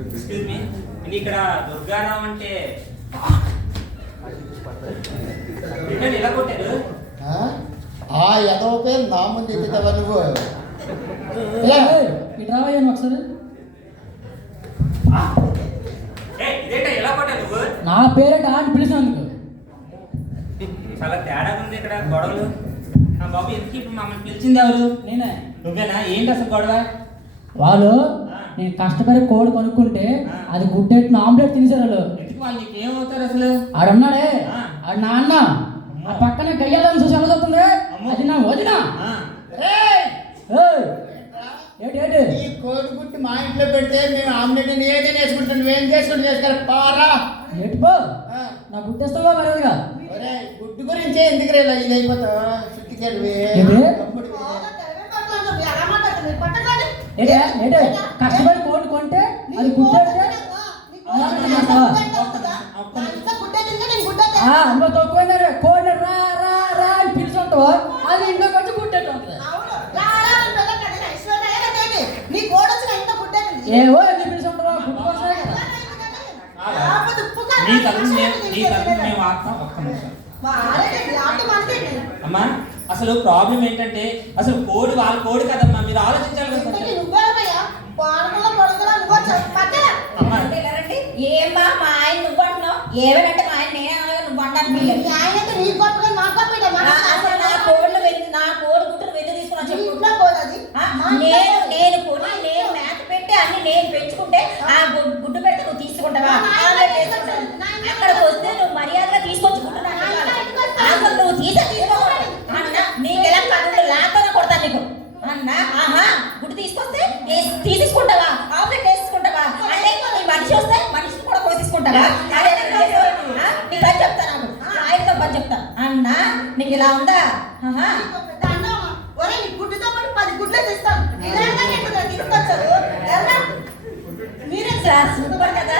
Excuse me, ఇక్కడ దుర్గారావు అంటే ఎలా కొట్టారు? ఆ ఏదో పేరు నా ముందు ఎత్తుతావా నువ్వు? ఇటు రావయ్యాను ఒకసారి. ఎలా కొట్టారు నువ్వు? నా పేరేంట అని పిలిచినందుకు చాలా తేడా ఉంది ఇక్కడ గొడవలు. బాబు ఎందుకు ఇప్పుడు మమ్మల్ని పిలిచింది ఎవరు? నేనే. నువ్వేనా? ఏంటి అసలు గొడవ? వాళ్ళు నేను కష్టపడి కోడి కొనుక్కుంటే అది గుడ్డెట్టిన ఆమ్లెట్ తినేసారు వాళ్ళు. ఎందుకు వాళ్ళు నీకు ఏమవుతారు అసలు? ఆడున్నాడే ఆడు నా అన్న. ఆ పక్కన గయ్యాలని చూసి అలవుతుంది. అది నా వదిన. ఏంటి ఈ కోడి గుట్టి మా ఇంట్లో పెడితే మేము ఆమ్లెట్ ఏదైనా వేసుకుంటాం, నువ్వేం చేసుకుంటూ చేసుకోవాలి పారా. ఏంటి బో నా గుడ్డేస్తావా మరేదిగా? గుడ్డు గురించే ఎందుకు రేలా ఇది అయిపోతావా? కష్టపడి కోడి కొంటే అది గుడ్డెడితే అందులో తక్కువైనారు కోడి రా రా రా అని పిలుచుంటావా? అది ఇంట్లోకి వచ్చి గుడ్డెట్టు ఉంటుంది. ఏవో ఎందుకు పిలుచుంటావా? గుడ్డు కోసమే కదా. అమ్మా అసలు ప్రాబ్లం ఏంటంటే అసలు కోడి వాళ్ళ కోడి కదమ్మా, మీరు ఆలోచించాలి కదా. ఏమ్మా మా ఆయన నువ్వు అంటున్నావు? ఏమనంటే మా ఆయన నేనే అనగా నువ్వు అంటాను. నా కోళ్ళు నా కోడి గుట్టలు వెళ్లి తీసుకున్నా చెప్పు. నేను కొని నేను మేత పెట్టి అన్ని నేను పెంచుకుంటే ఆ గుడ్డు పెడితే నువ్వు తీసుకుంటావా? అక్కడికి వస్తే నువ్వు మర్యాదగా తీసుకొచ్చుకుంటున్నా అసలు నువ్వు తీసుకోవాలి అన్న. నీకు ఎలా కాదు లేకపోతే కొడతాను నీకు అన్న. ఆహా గుడ్డు తీసుకొస్తే తీసుకుంటావా? ఆమ్లెట్ వేసుకుంటావా? అంటే నీ మనిషి వస్తే మనిషిని కూడా కోసేసుకుంటావా? నీకు పని చెప్తా, నాకు ఆయనతో పని చెప్తా అన్న. నీకు ఇలా ఉందా? మీరే సార్ సూపర్ కదా.